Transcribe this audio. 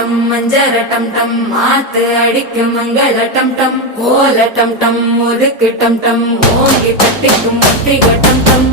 டம் மஞ்சர டம் டம் மாத்து அடிக்கும் மங்கள டம் டம் கோல டம் டம் முறுக்கு டம் டம் ஓங்கி தட்டிக்கும் முத்திக டம் டம்